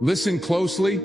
Listen closely,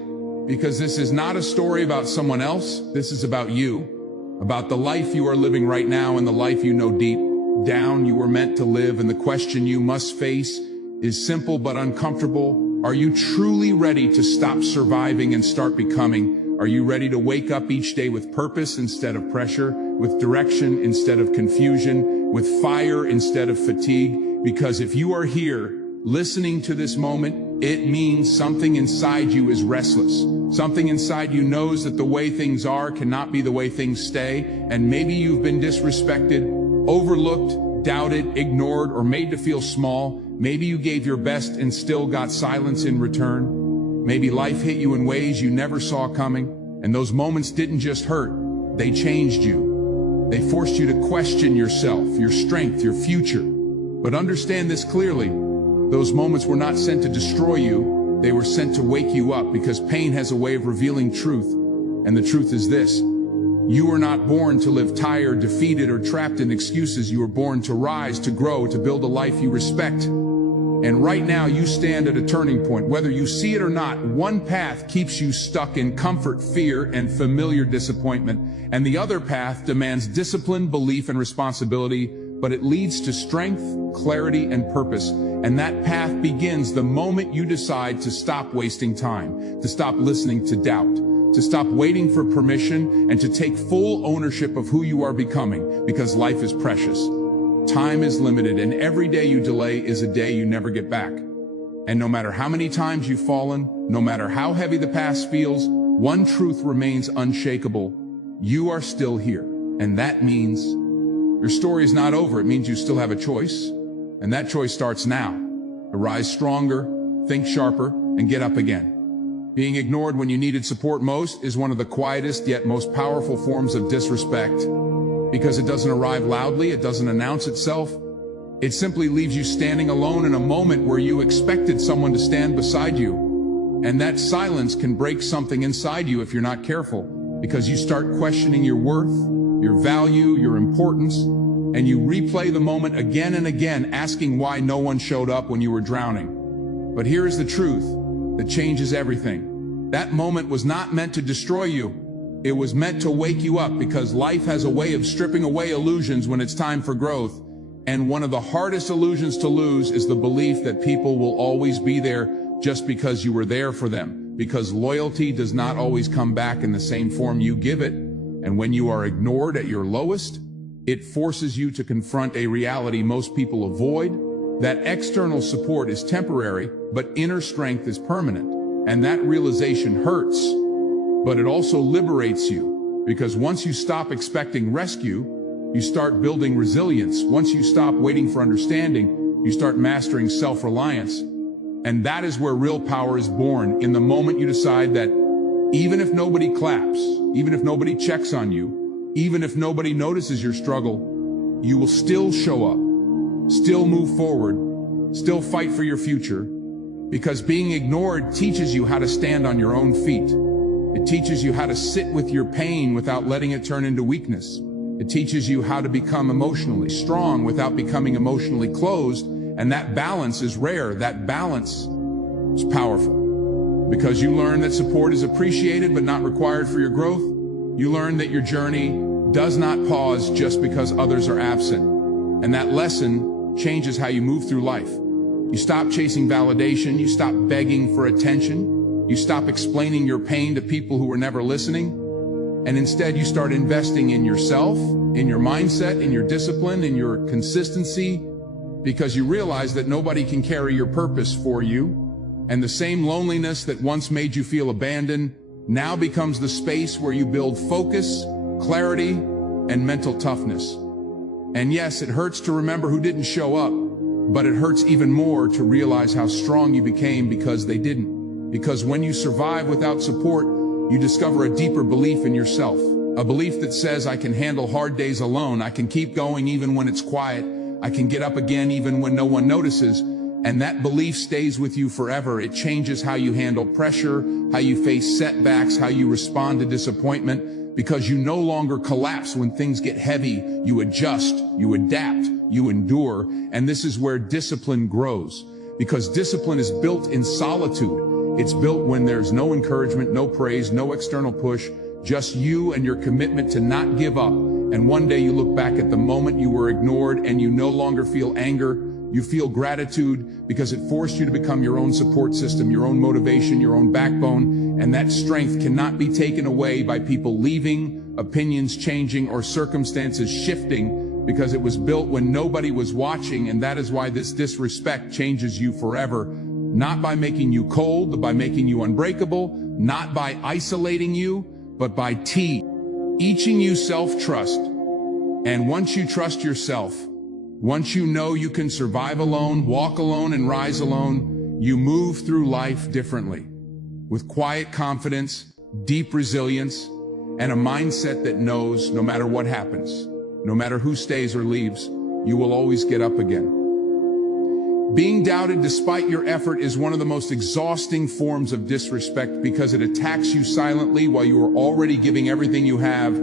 because this is not a story about someone else. This is about you, about the life you are living right now and the life you know deep down you were meant to live. And the question you must face is simple but uncomfortable. Are you truly ready to stop surviving and start becoming? Are you ready to wake up each day with purpose instead of pressure, with direction instead of confusion, with fire instead of fatigue? Because if you are here, listening to this moment, it means something inside you is restless. Something inside you knows that the way things are cannot be the way things stay. And maybe you've been disrespected, overlooked, doubted, ignored, or made to feel small. Maybe you gave your best and still got silence in return. Maybe life hit you in ways you never saw coming. And those moments didn't just hurt, they changed you. They forced you to question yourself, your strength, your future. But understand this clearly. Those moments were not sent to destroy you, they were sent to wake you up, because pain has a way of revealing truth. And the truth is this: you were not born to live tired, defeated, or trapped in excuses. You were born to rise, to grow, to build a life you respect. And right now you stand at a turning point. Whether you see it or not, one path keeps you stuck in comfort, fear, and familiar disappointment. And the other path demands discipline, belief, and responsibility. But it leads to strength, clarity, and purpose. And that path begins the moment you decide to stop wasting time, to stop listening to doubt, to stop waiting for permission, and to take full ownership of who you are becoming, because life is precious. Time is limited, and every day you delay is a day you never get back. And no matter how many times you've fallen, no matter how heavy the past feels, one truth remains unshakable: you are still here. And that means your story is not over. It means you still have a choice. And that choice starts now. To rise stronger, think sharper, and get up again. Being ignored when you needed support most is one of the quietest yet most powerful forms of disrespect. Because it doesn't arrive loudly, it doesn't announce itself. It simply leaves you standing alone in a moment where you expected someone to stand beside you. And that silence can break something inside you if you're not careful. Because you start questioning your worth, your value, your importance, and you replay the moment again and again, asking why no one showed up when you were drowning. But here is the truth that changes everything. That moment was not meant to destroy you. It was meant to wake you up, because life has a way of stripping away illusions when it's time for growth. And one of the hardest illusions to lose is the belief that people will always be there just because you were there for them. Because loyalty does not always come back in the same form you give it. And when you are ignored at your lowest, it forces you to confront a reality most people avoid: that external support is temporary, but inner strength is permanent. And that realization hurts, but it also liberates you. Because once you stop expecting rescue, you start building resilience. Once you stop waiting for understanding, you start mastering self-reliance. And that is where real power is born, in the moment you decide that even if nobody claps, even if nobody checks on you, even if nobody notices your struggle, you will still show up, still move forward, still fight for your future. Because being ignored teaches you how to stand on your own feet. It teaches you how to sit with your pain without letting it turn into weakness. It teaches you how to become emotionally strong without becoming emotionally closed. And that balance is rare. That balance is powerful. Because you learn that support is appreciated but not required for your growth. You learn that your journey does not pause just because others are absent. And that lesson changes how you move through life. You stop chasing validation. You stop begging for attention. You stop explaining your pain to people who were never listening. And instead you start investing in yourself, in your mindset, in your discipline, in your consistency, because you realize that nobody can carry your purpose for you. And the same loneliness that once made you feel abandoned now becomes the space where you build focus, clarity, and mental toughness. And yes, it hurts to remember who didn't show up, but it hurts even more to realize how strong you became because they didn't. Because when you survive without support, you discover a deeper belief in yourself. A belief that says, I can handle hard days alone. I can keep going even when it's quiet. I can get up again even when no one notices. And that belief stays with you forever. It changes how you handle pressure, how you face setbacks, how you respond to disappointment, because you no longer collapse when things get heavy. You adjust, you adapt, you endure. And this is where discipline grows, because discipline is built in solitude. It's built when there's no encouragement, no praise, no external push, just you and your commitment to not give up. And one day you look back at the moment you were ignored and you no longer feel anger. You feel gratitude because it forced you to become your own support system, your own motivation, your own backbone. And that strength cannot be taken away by people leaving, opinions changing, or circumstances shifting, because it was built when nobody was watching. And that is why this disrespect changes you forever. Not by making you cold, but by making you unbreakable. Not by isolating you, but by teaching you self-trust. And once you trust yourself, once you know you can survive alone, walk alone, and rise alone, you move through life differently, with quiet confidence, deep resilience, and a mindset that knows no matter what happens, no matter who stays or leaves, you will always get up again. Being doubted despite your effort is one of the most exhausting forms of disrespect because it attacks you silently while you are already giving everything you have.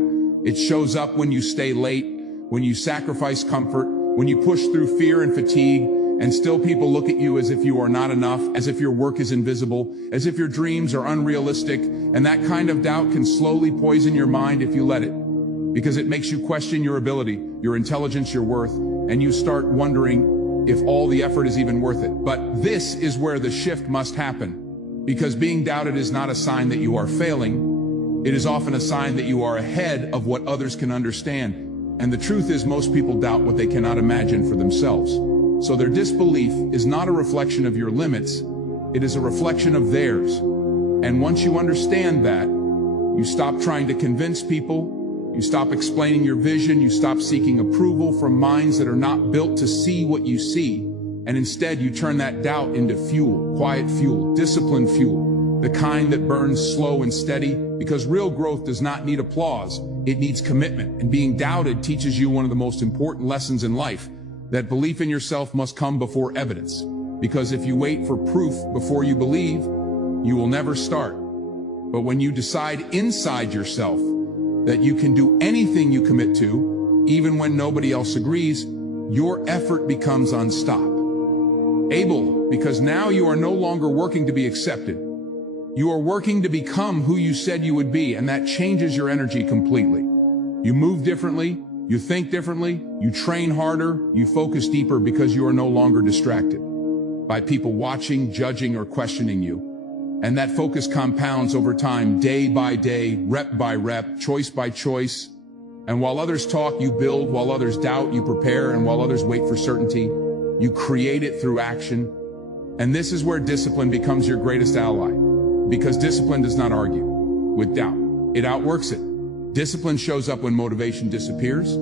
It shows up when you stay late, when you sacrifice comfort, when you push through fear and fatigue, and still people look at you as if you are not enough, as if your work is invisible, as if your dreams are unrealistic. And that kind of doubt can slowly poison your mind if you let it, because it makes you question your ability, your intelligence, your worth, and you start wondering if all the effort is even worth it. But this is where the shift must happen, because being doubted is not a sign that you are failing. It is often a sign that you are ahead of what others can understand. And the truth is, most people doubt what they cannot imagine for themselves. So their disbelief is not a reflection of your limits, it is a reflection of theirs. And once you understand that, you stop trying to convince people, you stop explaining your vision, you stop seeking approval from minds that are not built to see what you see, and instead you turn that doubt into fuel, quiet fuel, disciplined fuel, the kind that burns slow and steady, because real growth does not need applause. It needs commitment, and being doubted teaches you one of the most important lessons in life, that belief in yourself must come before evidence. Because if you wait for proof before you believe, you will never start. But when you decide inside yourself that you can do anything you commit to, even when nobody else agrees, your effort becomes unstoppable. Because now you are no longer working to be accepted. You are working to become who you said you would be, and that changes your energy completely. You move differently, you think differently, you train harder, you focus deeper, because you are no longer distracted by people watching, judging, or questioning you. And that focus compounds over time, day by day, rep by rep, choice by choice. And while others talk, you build. While others doubt, you prepare. And while others wait for certainty, you create it through action. And this is where discipline becomes your greatest ally. Because discipline does not argue with doubt. It outworks it. Discipline shows up when motivation disappears.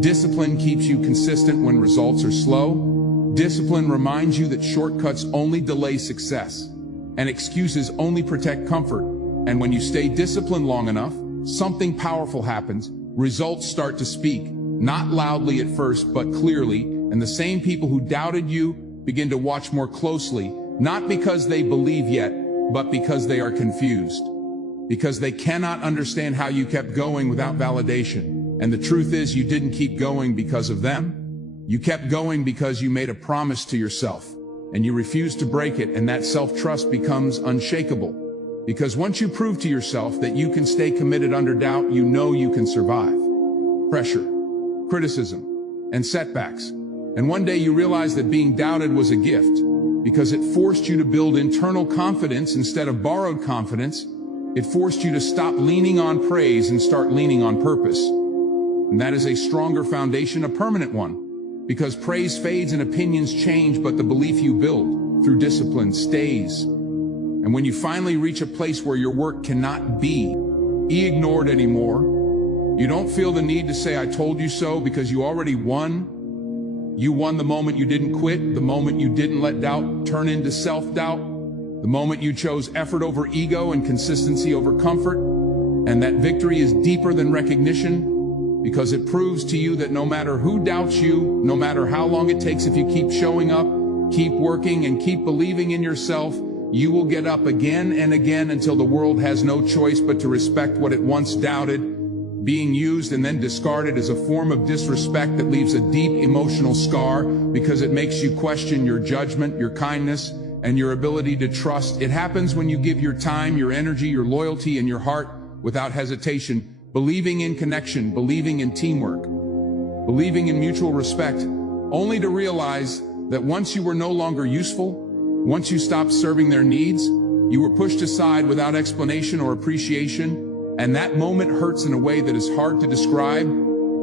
Discipline keeps you consistent when results are slow. Discipline reminds you that shortcuts only delay success, and excuses only protect comfort. And when you stay disciplined long enough, something powerful happens. Results start to speak, not loudly at first, but clearly. And the same people who doubted you begin to watch more closely, not because they believe yet, but because they are confused, because they cannot understand how you kept going without validation. And the truth is, you didn't keep going because of them. You kept going because you made a promise to yourself, and you refused to break it, and that self-trust becomes unshakable. Because once you prove to yourself that you can stay committed under doubt, you know you can survive pressure, criticism, and setbacks. And one day you realize that being doubted was a gift, because it forced you to build internal confidence instead of borrowed confidence. It forced you to stop leaning on praise and start leaning on purpose. And that is a stronger foundation, a permanent one, because praise fades and opinions change, but the belief you build through discipline stays. And when you finally reach a place where your work cannot be ignored anymore, you don't feel the need to say, "I told you so," because you already won. You won the moment you didn't quit, the moment you didn't let doubt turn into self-doubt, the moment you chose effort over ego and consistency over comfort. And that victory is deeper than recognition, because it proves to you that no matter who doubts you, no matter how long it takes, if you keep showing up, keep working, and keep believing in yourself, you will get up again and again until the world has no choice but to respect what it once doubted. Being used and then discarded is a form of disrespect that leaves a deep emotional scar, because it makes you question your judgment, your kindness, and your ability to trust. It happens when you give your time, your energy, your loyalty, and your heart without hesitation, believing in connection, believing in teamwork, believing in mutual respect, only to realize that once you were no longer useful, once you stopped serving their needs, you were pushed aside without explanation or appreciation, and that moment hurts in a way that is hard to describe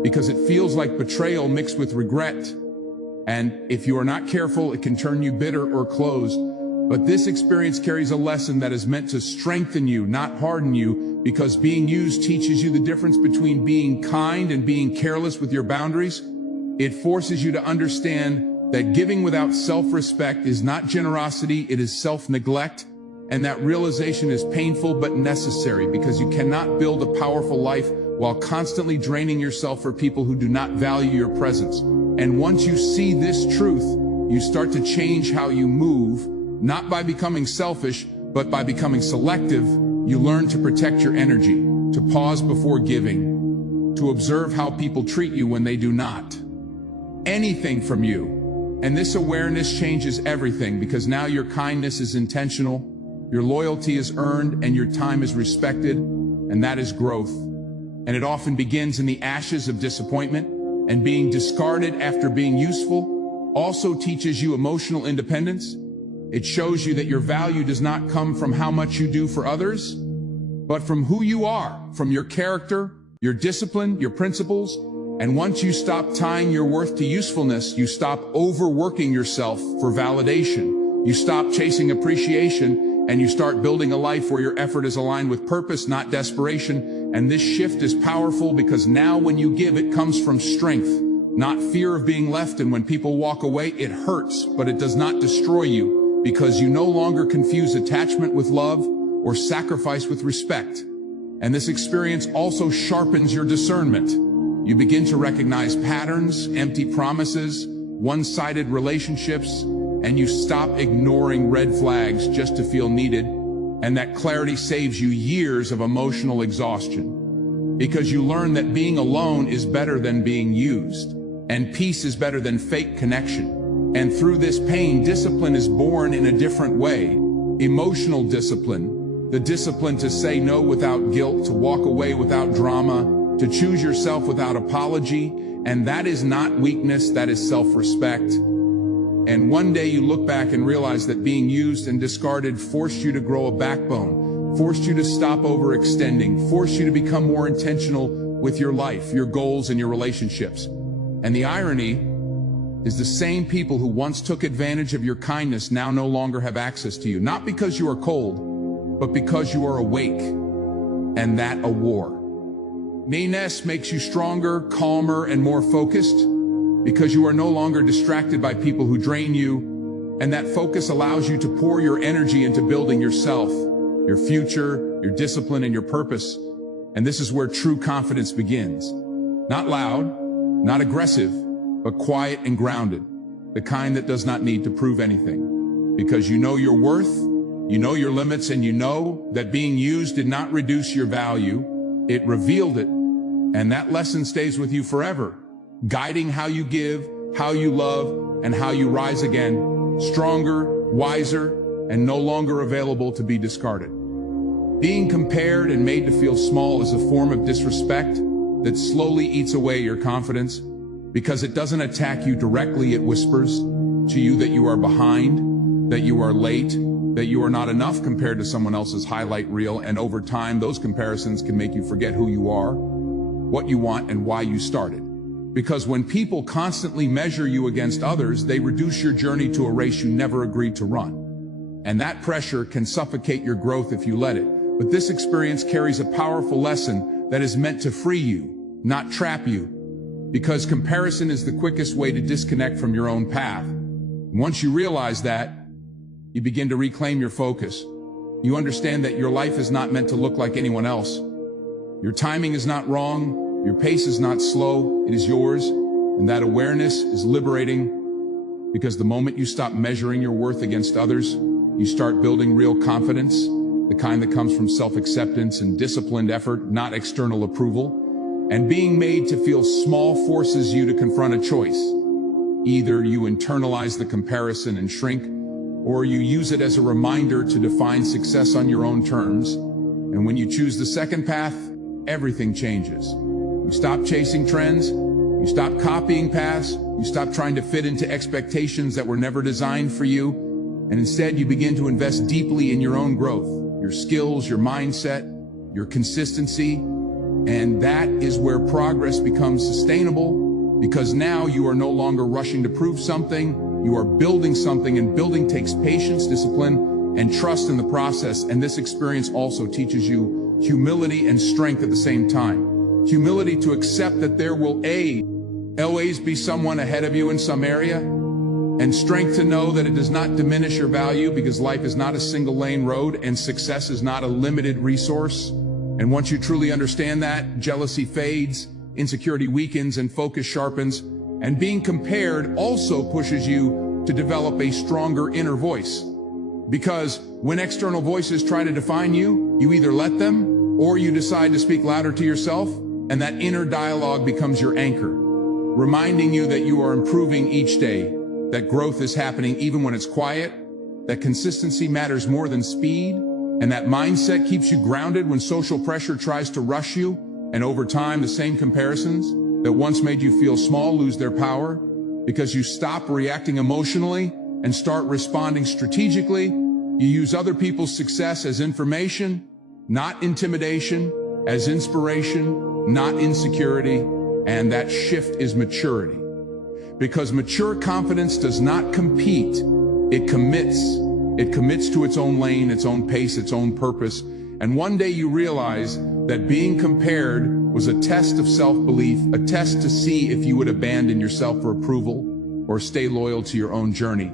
because it feels like betrayal mixed with regret. And if you are not careful, it can turn you bitter or closed. But this experience carries a lesson that is meant to strengthen you, not harden you, because being used teaches you the difference between being kind and being careless with your boundaries. It forces you to understand that giving without self-respect is not generosity, it is self-neglect. And that realization is painful but necessary, because you cannot build a powerful life while constantly draining yourself for people who do not value your presence. And once you see this truth, you start to change how you move, not by becoming selfish, but by becoming selective. You learn to protect your energy, to pause before giving, to observe how people treat you when they do not anything from you. And this awareness changes everything, because now your kindness is intentional, your loyalty is earned, and your time is respected, and that is growth. And it often begins in the ashes of disappointment, and being discarded after being useful also teaches you emotional independence. It shows you that your value does not come from how much you do for others, but from who you are, from your character, your discipline, your principles. And once you stop tying your worth to usefulness, you stop overworking yourself for validation. You stop chasing appreciation, and you start building a life where your effort is aligned with purpose, not desperation. And this shift is powerful, because now when you give, it comes from strength, not fear of being left. And when people walk away, it hurts, but it does not destroy you, because you no longer confuse attachment with love or sacrifice with respect. And this experience also sharpens your discernment. You begin to recognize patterns, empty promises, one-sided relationships, and you stop ignoring red flags just to feel needed. And that clarity saves you years of emotional exhaustion, because you learn that being alone is better than being used, and peace is better than fake connection. And through this pain, discipline is born in a different way. Emotional discipline, the discipline to say no without guilt, to walk away without drama, to choose yourself without apology. And that is not weakness, that is self-respect. And one day you look back and realize that being used and discarded forced you to grow a backbone, forced you to stop overextending, forced you to become more intentional with your life, your goals, and your relationships. And the irony is, the same people who once took advantage of your kindness now no longer have access to you, not because you are cold, but because you are awake. And that a war. Meanness makes you stronger, calmer, and more focused, because you are no longer distracted by people who drain you. And that focus allows you to pour your energy into building yourself, your future, your discipline, and your purpose. And this is where true confidence begins. Not loud, not aggressive, but quiet and grounded. The kind that does not need to prove anything. Because you know your worth, you know your limits, and you know that being used did not reduce your value. It revealed it. And that lesson stays with you forever, guiding how you give, how you love, and how you rise again, stronger, wiser, and no longer available to be discarded. Being compared and made to feel small is a form of disrespect that slowly eats away your confidence, because it doesn't attack you directly. It whispers to you that you are behind, that you are late, that you are not enough compared to someone else's highlight reel. And over time, those comparisons can make you forget who you are, what you want, and why you started. Because when people constantly measure you against others, they reduce your journey to a race you never agreed to run. And that pressure can suffocate your growth if you let it. But this experience carries a powerful lesson that is meant to free you, not trap you. Because comparison is the quickest way to disconnect from your own path. Once you realize that, you begin to reclaim your focus. You understand that your life is not meant to look like anyone else. Your timing is not wrong. Your pace is not slow. It is yours. And that awareness is liberating, because the moment you stop measuring your worth against others, you start building real confidence, the kind that comes from self-acceptance and disciplined effort, not external approval. And being made to feel small forces you to confront a choice. Either you internalize the comparison and shrink, or you use it as a reminder to define success on your own terms. And when you choose the second path, everything changes. You stop chasing trends, you stop copying paths, you stop trying to fit into expectations that were never designed for you, and instead you begin to invest deeply in your own growth, your skills, your mindset, your consistency, and that is where progress becomes sustainable, because now you are no longer rushing to prove something, you are building something, and building takes patience, discipline, and trust in the process. And this experience also teaches you humility and strength at the same time. Humility to accept that there will always be someone ahead of you in some area, and strength to know that it does not diminish your value, because life is not a single lane road and success is not a limited resource. And once you truly understand that, jealousy fades, insecurity weakens, and focus sharpens. And being compared also pushes you to develop a stronger inner voice. Because when external voices try to define you, you either let them or you decide to speak louder to yourself, and that inner dialogue becomes your anchor, reminding you that you are improving each day, that growth is happening even when it's quiet, that consistency matters more than speed, and that mindset keeps you grounded when social pressure tries to rush you. And over time, the same comparisons that once made you feel small lose their power, because you stop reacting emotionally and start responding strategically. You use other people's success as information, not intimidation, as inspiration, not insecurity, and that shift is maturity. Because mature confidence does not compete, it commits. It commits to its own lane, its own pace, its own purpose. And one day you realize that being compared was a test of self-belief, a test to see if you would abandon yourself for approval or stay loyal to your own journey.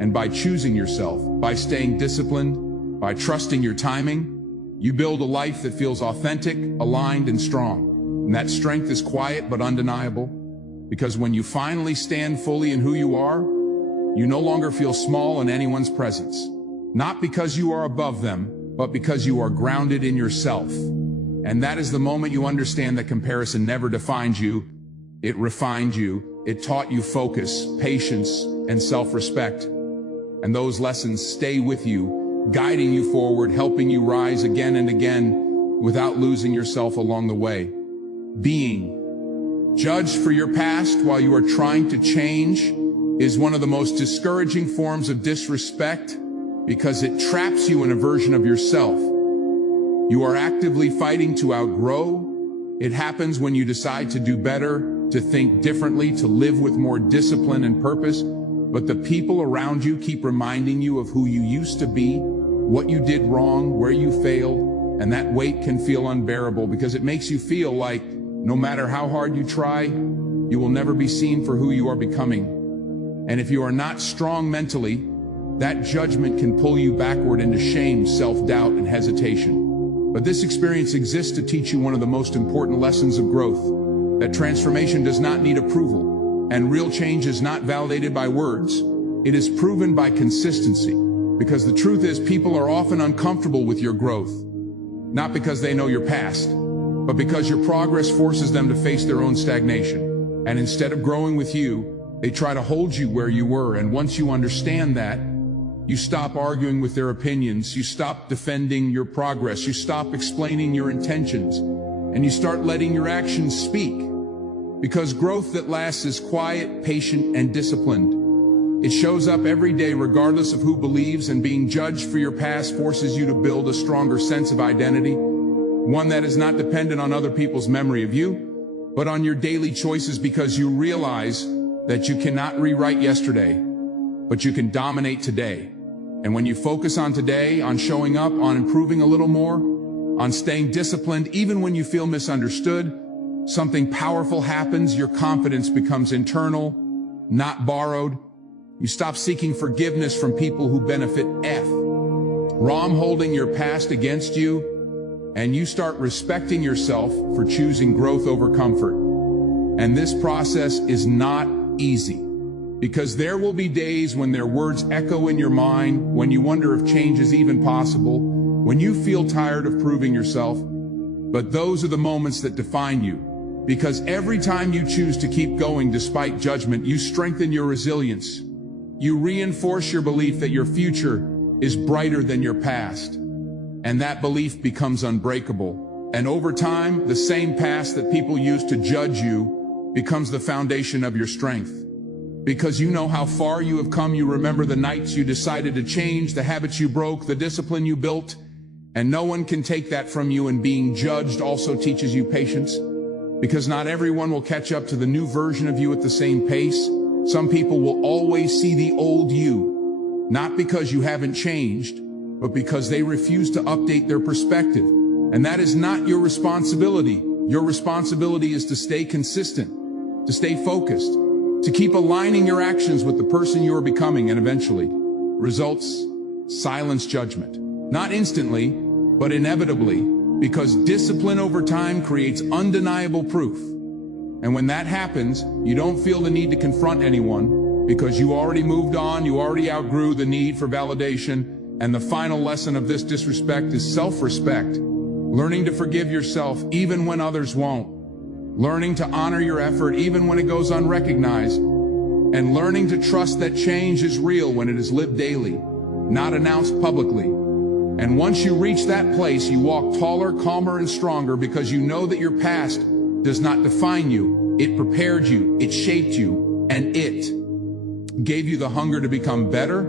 And by choosing yourself, by staying disciplined, by trusting your timing, you build a life that feels authentic, aligned, and strong. And that strength is quiet but undeniable, because when you finally stand fully in who you are, you no longer feel small in anyone's presence. Not because you are above them, but because you are grounded in yourself. And that is the moment you understand that comparison never defined you. It refined you. It taught you focus, patience, and self-respect. And those lessons stay with you, guiding you forward, helping you rise again and again without losing yourself along the way. Being judged for your past while you are trying to change is one of the most discouraging forms of disrespect, because it traps you in a version of yourself you are actively fighting to outgrow. It happens when you decide to do better, to think differently, to live with more discipline and purpose. But the people around you keep reminding you of who you used to be, what you did wrong, where you failed, and that weight can feel unbearable, because it makes you feel like no matter how hard you try, you will never be seen for who you are becoming. And if you are not strong mentally, that judgment can pull you backward into shame, self-doubt, and hesitation. But this experience exists to teach you one of the most important lessons of growth, that transformation does not need approval, and real change is not validated by words. It is proven by consistency, because the truth is people are often uncomfortable with your growth, not because they know your past, but because your progress forces them to face their own stagnation. And instead of growing with you, they try to hold you where you were. And once you understand that, you stop arguing with their opinions, you stop defending your progress, you stop explaining your intentions, and you start letting your actions speak. Because growth that lasts is quiet, patient, and disciplined. It shows up every day regardless of who believes, and being judged for your past forces you to build a stronger sense of identity, one that is not dependent on other people's memory of you, but on your daily choices, because you realize that you cannot rewrite yesterday, but you can dominate today. And when you focus on today, on showing up, on improving a little more, on staying disciplined, even when you feel misunderstood, something powerful happens. Your confidence becomes internal, not borrowed. You stop seeking forgiveness from people who benefit from holding your past against you, and you start respecting yourself for choosing growth over comfort. And this process is not easy, because there will be days when their words echo in your mind, when you wonder if change is even possible, when you feel tired of proving yourself. But those are the moments that define you, because every time you choose to keep going despite judgment, you strengthen your resilience. You reinforce your belief that your future is brighter than your past. And that belief becomes unbreakable. And over time, the same past that people use to judge you becomes the foundation of your strength. Because you know how far you have come, you remember the nights you decided to change, the habits you broke, the discipline you built, and no one can take that from you. And being judged also teaches you patience, because not everyone will catch up to the new version of you at the same pace. Some people will always see the old you, not because you haven't changed, but because they refuse to update their perspective. And that is not your responsibility. Your responsibility is to stay consistent, to stay focused, to keep aligning your actions with the person you are becoming, and eventually, results silence judgment. Not instantly, but inevitably, because discipline over time creates undeniable proof. And when that happens, you don't feel the need to confront anyone, because you already moved on, you already outgrew the need for validation. And the final lesson of this disrespect is self-respect. Learning to forgive yourself even when others won't. Learning to honor your effort even when it goes unrecognized. And learning to trust that change is real when it is lived daily, not announced publicly. And once you reach that place, you walk taller, calmer, and stronger, because you know that your past does not define you. It prepared you, it shaped you, and it gave you the hunger to become better,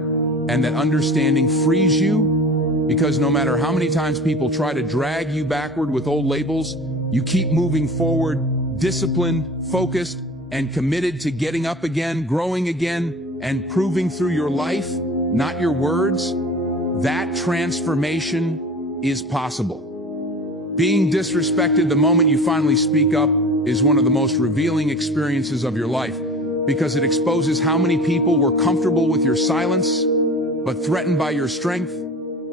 and that understanding frees you, because no matter how many times people try to drag you backward with old labels, you keep moving forward, disciplined, focused, and committed to getting up again, growing again, and proving through your life, not your words, that transformation is possible. Being disrespected the moment you finally speak up is one of the most revealing experiences of your life, because it exposes how many people were comfortable with your silence, but threatened by your strength.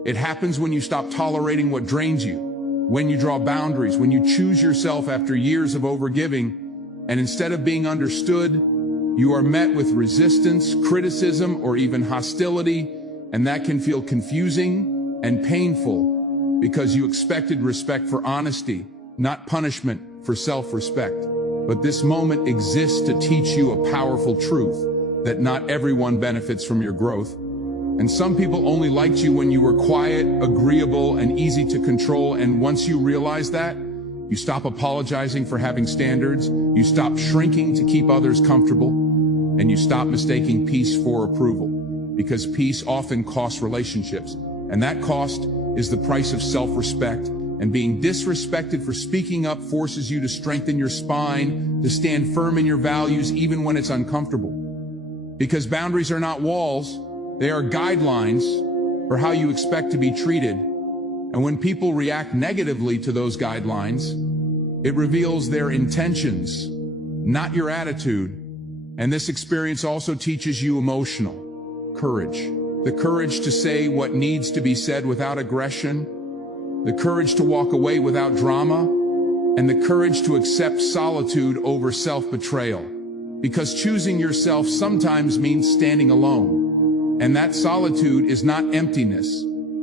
It happens when you stop tolerating what drains you, when you draw boundaries, when you choose yourself after years of overgiving, and instead of being understood, you are met with resistance, criticism, or even hostility. And that can feel confusing and painful, because you expected respect for honesty, not punishment for self-respect. But this moment exists to teach you a powerful truth, that not everyone benefits from your growth. And some people only liked you when you were quiet, agreeable, and easy to control. And once you realize that, you stop apologizing for having standards, you stop shrinking to keep others comfortable, and you stop mistaking peace for approval. Because peace often costs relationships, and that cost is the price of self-respect. And being disrespected for speaking up forces you to strengthen your spine, to stand firm in your values even when it's uncomfortable. Because boundaries are not walls, they are guidelines for how you expect to be treated. And when people react negatively to those guidelines, it reveals their intentions, not your attitude. And this experience also teaches you emotional courage. The courage to say what needs to be said without aggression, the courage to walk away without drama, and the courage to accept solitude over self-betrayal. Because choosing yourself sometimes means standing alone. And that solitude is not emptiness.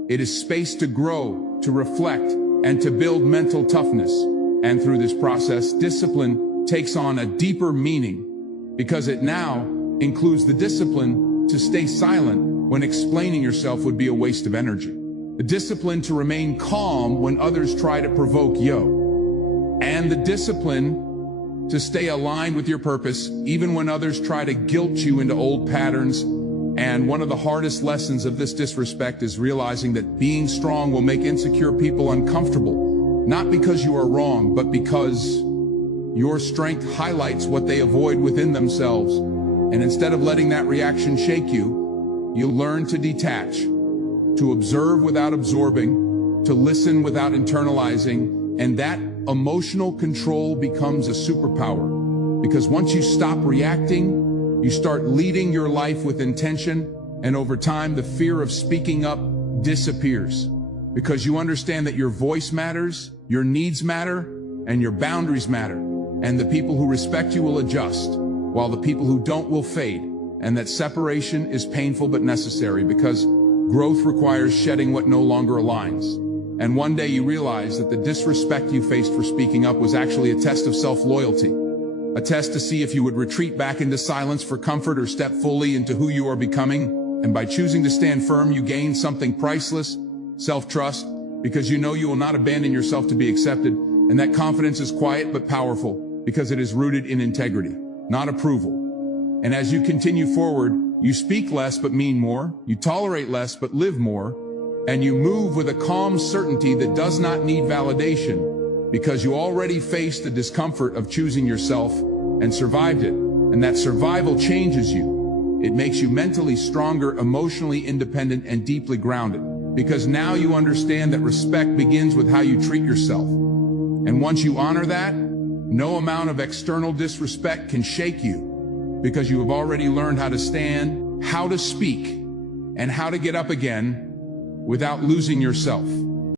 It is space to grow, to reflect, and to build mental toughness. And through this process, discipline takes on a deeper meaning, because it now includes the discipline to stay silent when explaining yourself would be a waste of energy. The discipline to remain calm when others try to provoke you. And the discipline to stay aligned with your purpose even when others try to guilt you into old patterns. And one of the hardest lessons of this disrespect is realizing that being strong will make insecure people uncomfortable, not because you are wrong, but because your strength highlights what they avoid within themselves. And instead of letting that reaction shake you, you learn to detach, to observe without absorbing, to listen without internalizing, and that emotional control becomes a superpower. Because once you stop reacting, you start leading your life with intention, and over time the fear of speaking up disappears. Because you understand that your voice matters, your needs matter, and your boundaries matter. And the people who respect you will adjust, while the people who don't will fade. And that separation is painful but necessary, because growth requires shedding what no longer aligns. And one day you realize that the disrespect you faced for speaking up was actually a test of self-loyalty. A test to see if you would retreat back into silence for comfort or step fully into who you are becoming. And by choosing to stand firm, you gain something priceless, self-trust, because you know you will not abandon yourself to be accepted. And that confidence is quiet but powerful, because it is rooted in integrity, not approval. And as you continue forward, you speak less but mean more, you tolerate less but live more, and you move with a calm certainty that does not need validation, because you already faced the discomfort of choosing yourself and survived it. And that survival changes you. It makes you mentally stronger, emotionally independent, and deeply grounded, because now you understand that respect begins with how you treat yourself. And once you honor that, no amount of external disrespect can shake you, because you have already learned how to stand, how to speak, and how to get up again without losing yourself.